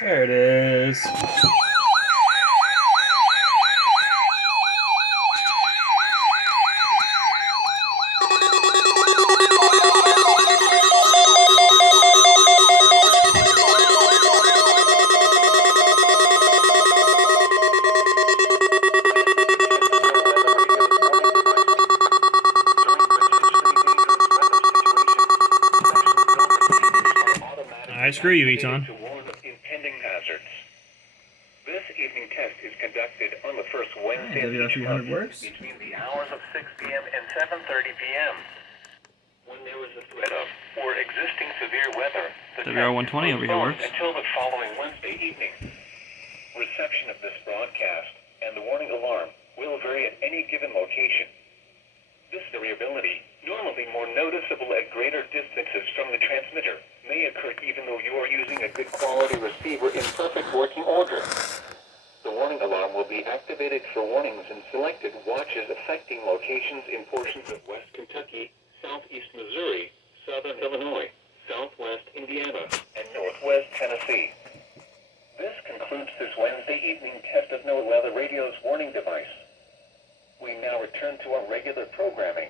There it is. I screw you, Eton. This evening test is conducted on the first Wednesday of each month between the hours of 6 p.m. and 7:30 p.m. When there is a threat of or existing severe weather, the WR120 over here works. Until the following Wednesday evening. Reception of this broadcast and the warning alarm will vary at any given location. This variability, normally more noticeable at greater distances from the transmitter, may occur even though you are using a good quality receiver in perfect working order. The warning alarm will be activated for warnings in selected watches affecting locations in portions of West Kentucky, Southeast Missouri, Southern Illinois, Southwest Indiana, and Northwest Tennessee. This concludes this Wednesday evening test of NOAA Weather Radio's warning device. We now return to our regular programming.